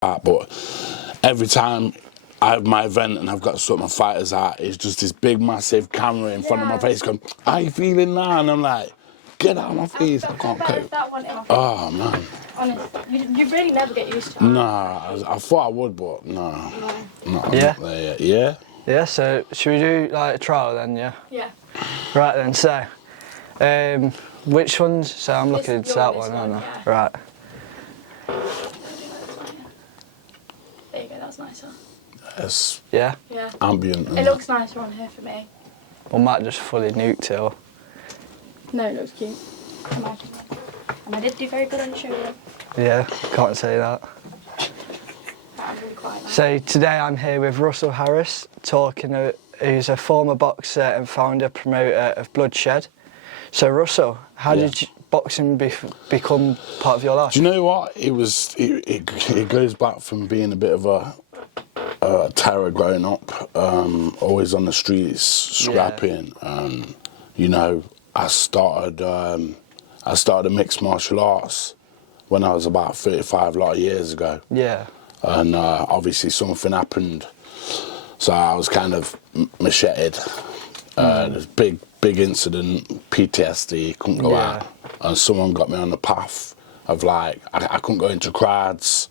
that. But every time I have my event and I've got to sort my fighters out, it's just this big, massive camera in front of my face going, how you feeling now? And I'm like, get out of my face, I can't cope. Oh, man. Honestly, you really never get used to it. Nah, I thought I would, but no. No, I'm Yeah? not there yet. Yeah? Yeah, so should we do like a trial then, yeah? Yeah. Right then, so, which ones? So I'm looking at that one, aren't I? Yeah. Right. There you go, that's nicer. It's Yeah? Yeah. ambient. It looks nicer on here for me. Or might just fully nuked it, or... No, it looks cute. Imagine that. And I did do very good on your shoulder. Yeah, can't say that. I'm really quiet now. So today I'm here with Russell Harris, who's a former boxer and founder promoter of Bloodshed. So Russell, how did boxing become part of your life? Do you know what? It goes back from being a bit of a terror growing up, always on the streets, scrapping. You know, I started mixed martial arts when I was about 35, a lot of years ago. Yeah. And obviously something happened, so I was kind of macheted. There's big incident, PTSD, couldn't go out, and someone got me on the path of like I couldn't go into crowds,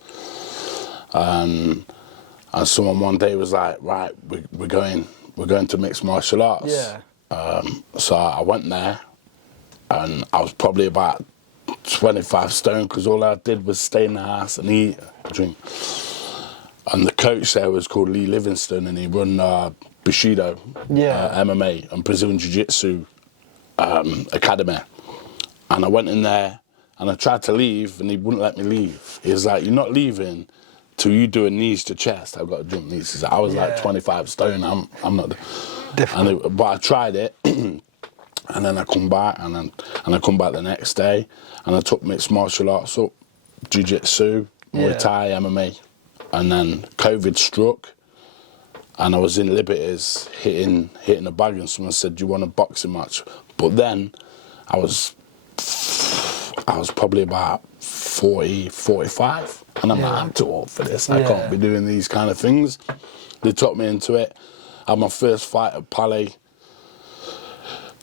and someone one day was like, right, we're going to mixed martial arts. Yeah. So I went there, and I was probably about 25 stone because all I did was stay in the house and eat, drink. And the coach there was called Lee Livingston, and he run Bushido, MMA and Brazilian Jiu-Jitsu academy. And I went in there and I tried to leave and he wouldn't let me leave. He was like, you're not leaving till you do a knees to chest. I've got to jump knees. I was like 25 stone. I'm not. But I tried it. And then I come back, and I come back the next day, and I took mixed martial arts up, jiu-jitsu, Muay Thai, MMA, and then COVID struck, and I was in Liberties hitting a bag, and someone said, "Do you want a boxing match?" But then I was probably about 40, 45, and I'm like, I'm too old for this. I can't be doing these kind of things. They took me into it. I had my first fight at Palais.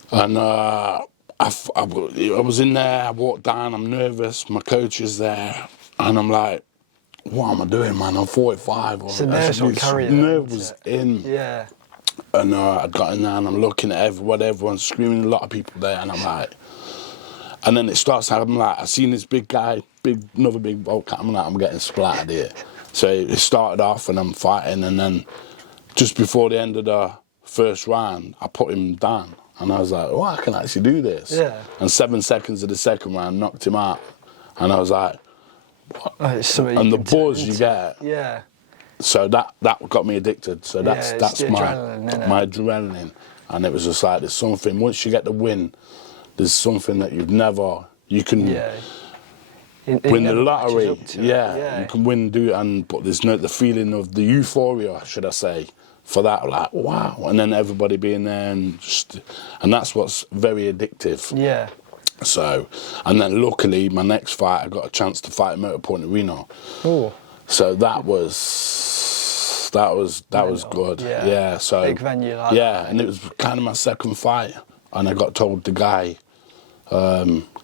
And I was in there, I walked down, I'm nervous, my coach is there, and I'm like, what am I doing, man? I'm 45. So nerves will carry you. Nerve was in. Yeah. And I got in there and I'm looking at everyone's screaming, a lot of people there, and I'm like, and then it starts, I'm like, I seen this big guy, another big bulk, I'm like, I'm getting splattered here. So it started off and I'm fighting, and then just before the end of the first round, I put him down. And I was like, oh, I can actually do this. Yeah. And 7 seconds of the second round knocked him out. And I was like, what? Oh, and the buzz you get. Yeah. So that got me addicted. So that's my adrenaline. And it was just like, there's something, once you get the win, there's something that you can win the lottery. You can win, but there's the feeling of the euphoria, should I say, for that, like, wow. And then everybody being there, and that's what's very addictive. Yeah. So, and then luckily, my next fight, I got a chance to fight at Motor Point Arena. Oh. So that was good. Yeah. So big venue like that. Yeah, and it was kind of my second fight, and I got told the guy,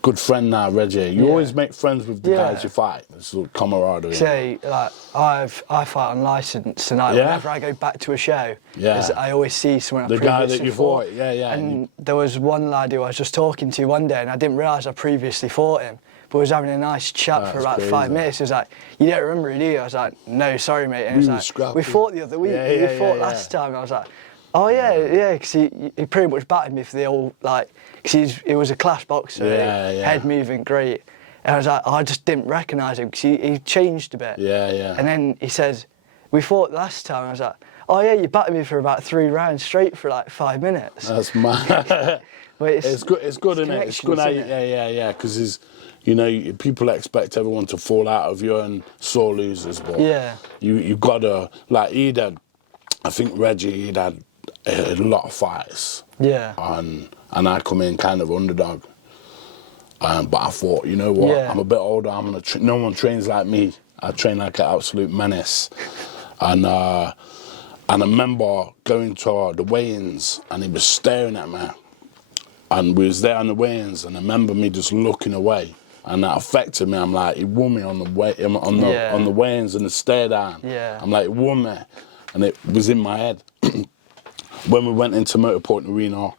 good friend now, Reggie. You always make friends with the guys you fight. It's a camaraderie. See, like I fight on licence, and whenever I go back to a show, I always see someone. The guy that you fought, And there was one lad who I was just talking to one day, and I didn't realise I previously fought him. But we was having a nice chat for about 5 minutes. He was like, "You don't remember it, do you?" I was like, "No, sorry, mate." And he was like, "We fought the other week. We fought last time." And I was like, "Oh yeah," because he pretty much battered me for the old because he was a class boxer, head moving great. And I was like, I just didn't recognise him because he changed a bit. And then he said, "We fought last time." And I was like, "Oh yeah, you battered me for about 3 rounds straight for like 5 minutes." That's mad. It's good, isn't it? It's good, because people expect everyone to fall out of you and sore losers, but you gotta, like, I think Reggie, he'd had a lot of fights. Yeah. And I come in kind of underdog. But I thought, you know what, I'm a bit older, no one trains like me. I trained like an absolute menace. And I remember going to the weigh-ins, and he was staring at me. And we was there on the weigh-ins, and I remember me just looking away. And that affected me. I'm like, he won me on the weigh-ins and the stare down. Yeah. I'm like, he won me. And it was in my head. When we went into Motorpoint Arena,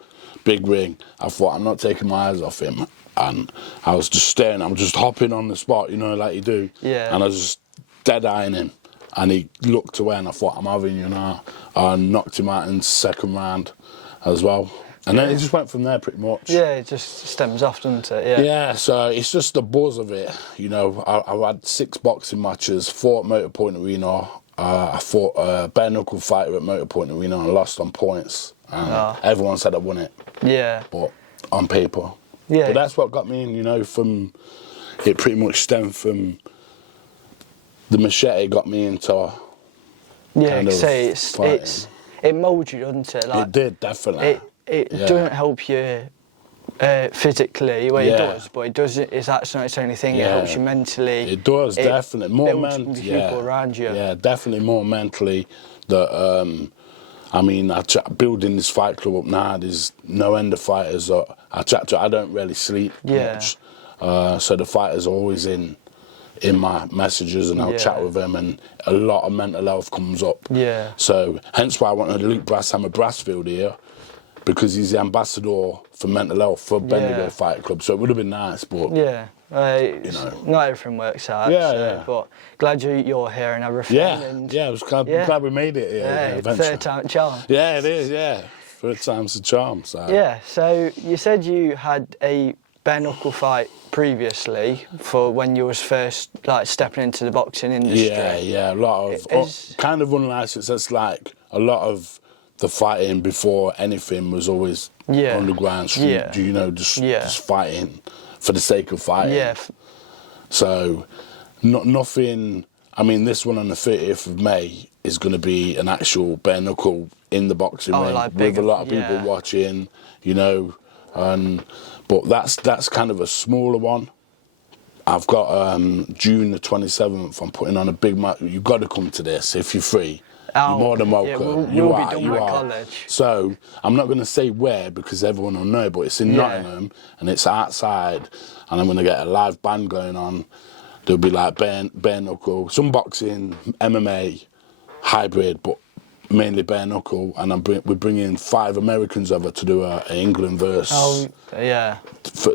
big ring, I thought, I'm not taking my eyes off him. And I was just staring, I'm just hopping on the spot, you know, like you do. Yeah. And I was just dead-eyeing him. And he looked away, and I thought, I'm having you now. I knocked him out in the second round as well. And then it just went from there pretty much. Yeah, it just stems off, doesn't it? Yeah. Yeah, so it's just the buzz of it. You know, I've had 6 boxing matches, 4 at Motorpoint Arena. I fought a bare knuckle fighter at Motorpoint Arena and lost on points. Everyone said I won it. Yeah. But on paper. Yeah. But that's what got me in, you know, it pretty much stemmed from the machete got me into Yeah, it moulds you, doesn't it? Like, it did, definitely. It doesn't help you physically, well, it does, but it doesn't. That's not its only thing. It helps you mentally. It does, definitely. More mentally. People around you. Yeah, definitely more mentally. That I mean, building this fight club up now. There's no end of fighters that I chat to. I don't really sleep much, so the fighters are always in my messages, and I'll chat with them, and a lot of mental health comes up. Yeah. So hence why I wanted Luke Brasshammer Brassfield here, because he's the ambassador for mental health for Bendigo Fight Club. So it would have been nice, but you know, not everything works out. But glad you're here and everything. I was glad we made it here. Eventually. Third time charm. Yeah, it is. Yeah, third time's the charm. So. Yeah. So you said you had a bare knuckle fight previously for when you was first like stepping into the boxing industry. Yeah. A lot of kind of unlicensed. That's like a lot of the fighting before anything was always underground street. You know, just fighting for the sake of fighting. Yeah. So nothing. I mean, this one on the 30th of May is going to be an actual bare knuckle in the boxing ring with a lot of people watching. You know, but that's kind of a smaller one. I've got June the 27th. I'm putting on a big match. You've got to come to this if you're free. You're more than welcome. You are. So I'm not going to say where because everyone will know, but it's in Nottingham and it's outside, and I'm going to get a live band going on. There'll be like bare knuckle, some boxing, MMA, hybrid, but mainly bare knuckle. And we're bringing 5 Americans over to do an England versus. Oh, yeah.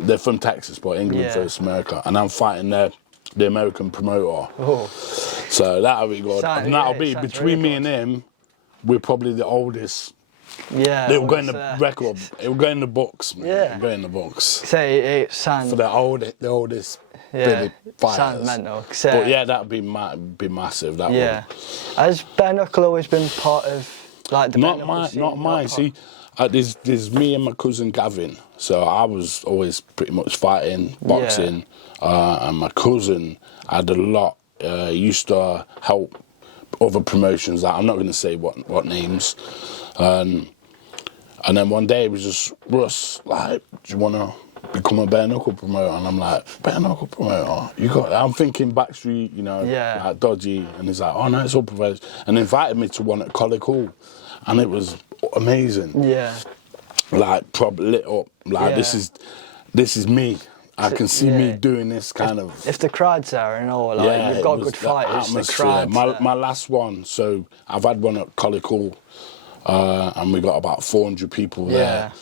They're from Texas, but England versus America, and I'm fighting the American promoter. Oh. So that'll be good. And that'll be between me and him. We're probably the oldest. Yeah. It'll go in the record. It'll go in the books. Man. Yeah. It'll go in the books. So it sounds for the oldest. Really fighters. Sounds mental. But yeah, that'd be massive. That one. Has bare knuckle always been part of like the not mine. See, there's me and my cousin Gavin. So I was always pretty much fighting, boxing, and my cousin had a lot. Used to help other promotions. I'm not going to say what names. And then one day it was just Russ, like, do you want to become a bare knuckle promoter? And I'm like, bare knuckle promoter? I'm thinking Backstreet, you know, like Dodgy. And he's like, oh no, it's all professional. And invited me to one at Collick Hall, and it was amazing. Yeah. Like probably lit up. Like this is me. I can see me doing this kind of. If the crowd's there and all, like you've got good fighters, the crowd. My last one, so I've had one at Collick Hall, and we got about 400 people there,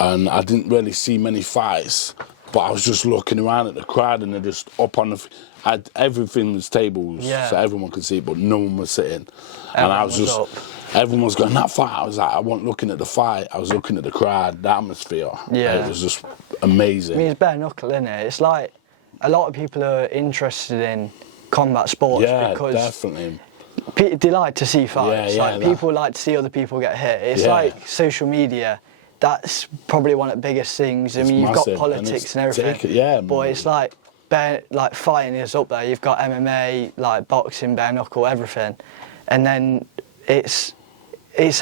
and I didn't really see many fights, but I was just looking around at the crowd, and they're just up on the. Everything was tables, so everyone could see it, but no one was sitting, and I was just. Everyone was going, that fight. I was like, I wasn't looking at the fight. I was looking at the crowd, the atmosphere. Yeah. It was just amazing. I mean, it's bare knuckle, isn't it? It's like a lot of people are interested in combat sports because definitely. They like to see fights. People like to see other people get hit. It's like social media. That's probably one of the biggest things. I mean, you've got politics and everything. But it's like fighting is up there. You've got MMA, like boxing, bare knuckle, everything, and then it's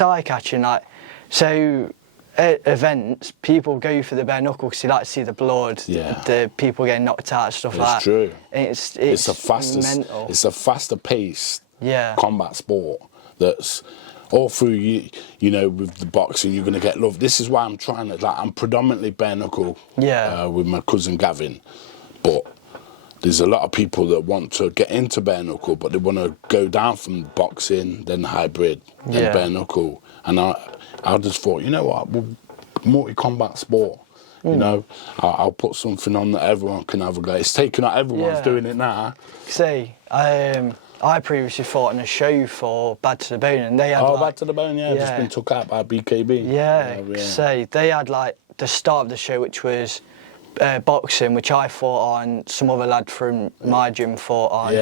eye-catching. Like, so events, people go for the bare knuckle because you like to see the blood, the people getting knocked out, stuff like that. It's true. It's a faster, mental. It's a faster paced combat sport that's all through you know, with the boxing, you're going to get love. This is why I'm trying to, like, I'm predominantly bare knuckle with my cousin Gavin, but there's a lot of people that want to get into bare knuckle, but they want to go down from boxing, then hybrid, then bare knuckle. And I just thought, you know what, multi-combat sport. You know, I'll put something on that everyone can have a go. It's taken out, everyone's doing it now. See, I previously fought in a show for Bad to the Bone, and they had Bad to the Bone, just been took out by BKB. Say they had like the start of the show, which was boxing, which I fought on, some other lad from my gym fought on,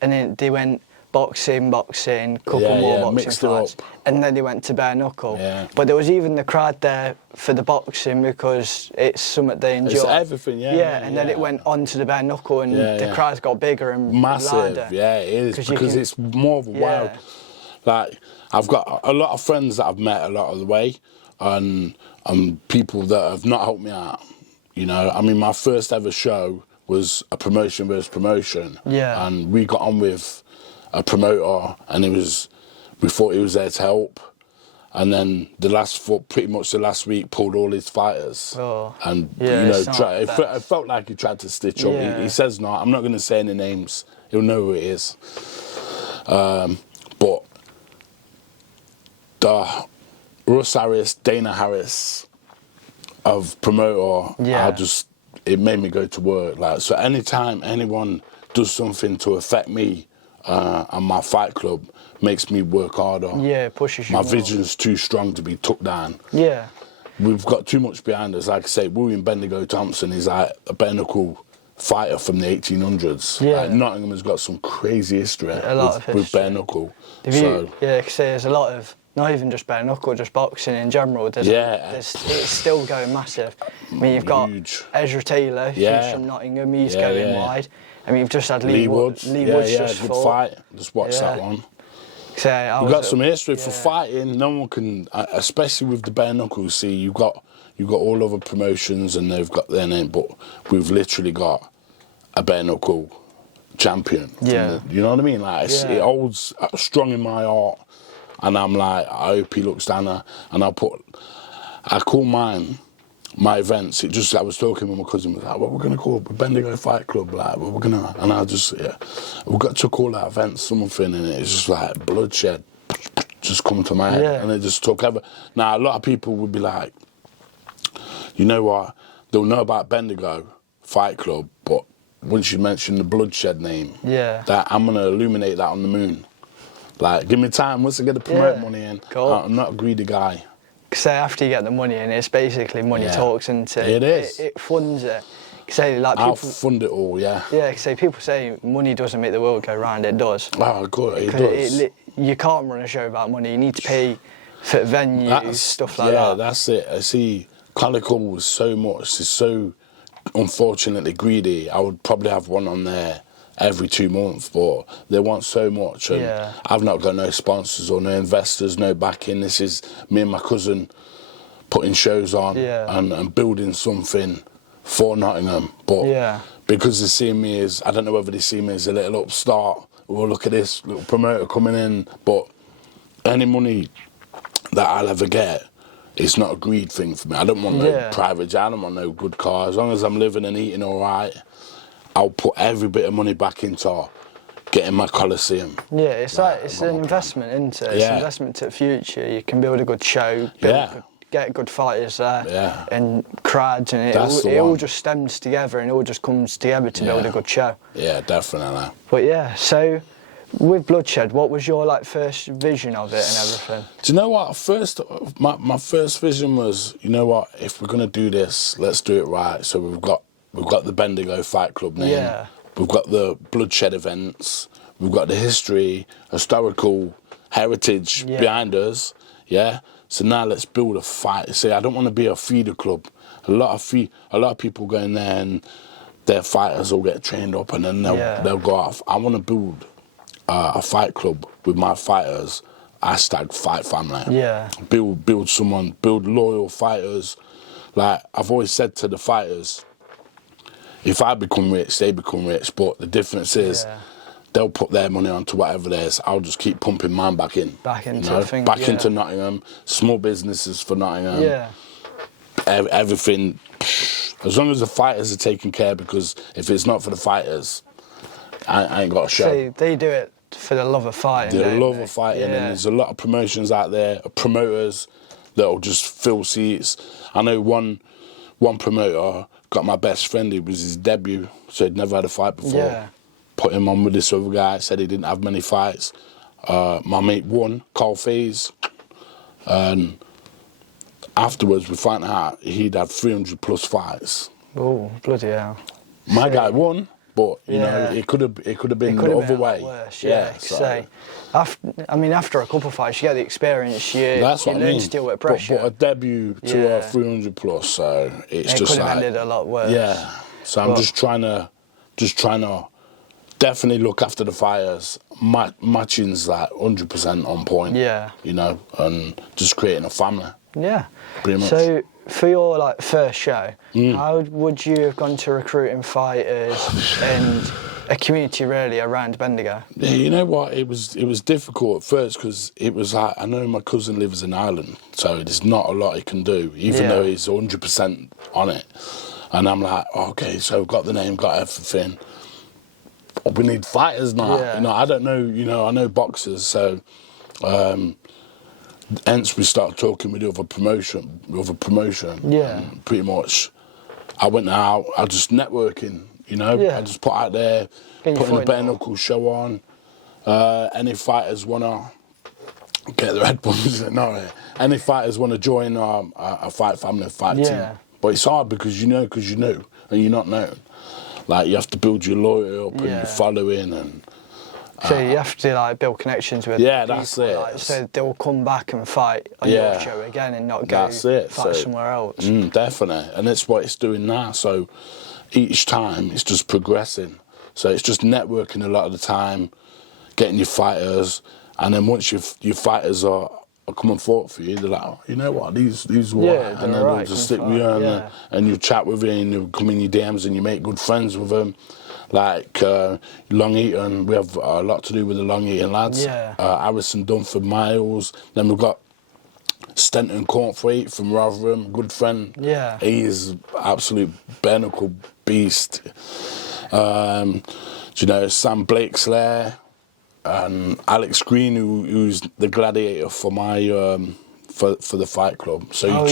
and then they went boxing, couple more boxing fights, and then they went to bare knuckle. But there was even the crowd there for the boxing because it's something they enjoy. It's everything, and then it went on to the bare knuckle, and the crowds got bigger and massive. Louder. Yeah, it is because it's more of a wild. Like, I've got a lot of friends that I've met a lot of the way, and people that have not helped me out. You know, I mean, my first ever show was a promotion versus promotion, and we got on with a promoter, and we thought he was there to help, and then pretty much the last week pulled all his fighters, and you know, it felt like he tried to stitch up. He says no, I'm not going to say any names. He'll know who it is. But the Russ Harris, Dana Harris of promoter, it made me go to work. Like, so anytime anyone does something to affect me and my fight club, makes me work harder. Pushes you My more. vision's too strong to be took down. We've got too much behind us. Like I say, William Bendigo Thompson is like a bare knuckle fighter from the 1800s. Like, Nottingham has got some crazy history with bare knuckle. Because there's a lot of, not even just bare knuckle, just boxing in general. It's still going massive. I mean, you've got Ezra Taylor, he's from Nottingham, he's going wide. I mean, you've just had Lee Woods. Lee Woods just good fought. fight. Just watch that one. We've got some history for fighting. No one can, especially with the bare knuckles. See, you got all other promotions and they've got their name, but we've literally got a bare knuckle champion. You know what I mean? Like, it holds strong in my heart, and I'm like, I hope he looks down there. And I call my events. I was talking with my cousin. Was like, what we're gonna call it? Bendigo Fight Club. Like, what we're gonna? And I just, we got to call our events something, and it's just like bloodshed, just come to my head, and it just took ever. Now a lot of people would be like, you know what? They'll know about Bendigo Fight Club, but once you mention the bloodshed name, that I'm gonna illuminate that on the moon. Like, give me time. Once I get the promote money in, I'm not a greedy guy. Say after you get the money in, it's basically money talks, and it funds it. Say like people, I'll fund it all, say people say money doesn't make the world go round. It does. Oh, good, it does. You can't run a show without money. You need to pay for venues, stuff like that. Yeah, that's it. I see. Calico was so much. It's so unfortunately greedy. I would probably have one on there every 2 months, but they want so much, and I've not got no sponsors or no investors, no backing. This is me and my cousin putting shows on and building something for Nottingham, but because they see me as, I don't know whether they see me as a little upstart, or look at this little promoter coming in, but any money that I'll ever get, it's not a greed thing for me. I don't want no private jet, I don't want no good car. As long as I'm living and eating all right, I'll put every bit of money back into getting my Coliseum. Yeah, it's an investment, isn't it? It's an investment to the future. You can build a good show, get good fighters there, and crowds, and it all just stems together, and it all just comes together to build a good show. Yeah, definitely. But so with Bloodshed, what was your first vision of it and everything? Do you know what? My first vision was, you know what? If we're gonna do this, let's do it right. So we've got the Bendigo Fight Club name. Yeah. We've got the Bloodshed events. We've got the historical heritage behind us. Yeah. So now let's build a fight. See, I don't want to be a feeder club. A lot of people go in there and their fighters will get trained up and then they'll go off. I want to build a fight club with my fighters hashtag fight family. Yeah. Build loyal fighters. Like I've always said to the fighters, if I become rich, they become rich. But the difference is, they'll put their money onto whatever theirs. I'll just keep pumping mine back in. Back into things. Back into Nottingham. Small businesses for Nottingham. Yeah. Everything. As long as the fighters are taken care, because if it's not for the fighters, I ain't got a show. So they do it for the love of fighting. The love of fighting, and there's a lot of promotions out there, promoters that'll just fill seats. I know one promoter got my best friend. It was his debut, so he'd never had a fight before. Yeah. Put him on with this other guy. Said he didn't have many fights. My mate won, Carl Faze, and afterwards we found out he'd had 300 plus fights. Oh, bloody hell! My guy won. But you know, it could have been the other way. Worse, so after a couple of fights, you get the experience. You learn to deal with pressure. But a debut to a 300 plus, so it could have ended a lot worse. Yeah. So I'm just trying to definitely look after the fighters. Matching's like 100% on point. Yeah. You know, and just creating a family. Yeah. Pretty much. So, for your first show, how would you have gone to recruiting fighters and a community really around Bendigo? Yeah, you know what? It was difficult at first because it was like, I know my cousin lives in Ireland, so there's not a lot he can do, even though he's 100% on it. And I'm like, okay, so I've got the name, got everything. We need fighters now. Yeah. You know, I don't know. You know, I know boxers, so. Hence, we started talking with the other promotion. Yeah. And pretty much, I went out. I just networking. You know, I just put out there, putting the bare knuckle show on. Any fighters wanna get their head bumped? No. Any fighters wanna join a fight family, fight team? But it's hard because you know, and you're not known. Like you have to build your loyalty up and your following and. So you have to build connections with people, that's it. So they'll come back and fight on your show again and not go fight somewhere else. Definitely, and that's what it's doing now. So each time it's just progressing. So it's just networking a lot of the time, getting your fighters, and then once your fighters are coming forward for you, they're like, oh, you know what, these were, and then they'll just stick with you and you chat with you and you come in your DMs and you make good friends with them. Like Long Eaton, we have a lot to do with the Long Eaton lads. Harrison Dunford, Miles. Then we've got Stenton Cornthwaite from Rotherham, good friend. Yeah. He's absolute barnacle beast. You know, Sam Blakeslayer and Alex Green, who's the gladiator for my for the fight club. So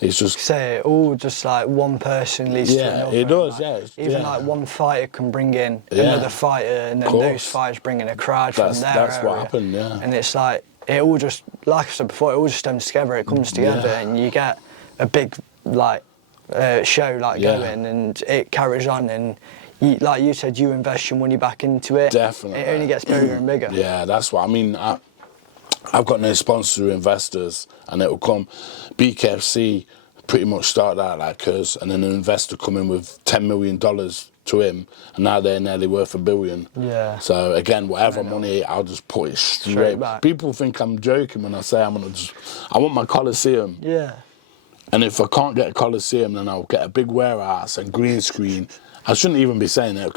it's just say all just one person leads to another. It does, Even one fighter can bring in another fighter, and then those fighters bring in a crowd from their area. That's what happened, And it's it all just, like I said before, it all just stems together. It comes together, and you get a big show going, and it carries on. And like you said, you invest your money back into it. Definitely, it only gets bigger and bigger. Yeah, that's what I mean. I've got no sponsor investors, and it will come. BKFC pretty much started out like us, and then an investor come in with $10 million to him, and now they're nearly worth $1 billion. Yeah. So again, whatever money, I'll just put it straight back. People think I'm joking when I say I want my Coliseum. Yeah. And if I can't get a Coliseum, then I'll get a big warehouse and green screen. I shouldn't even be saying it.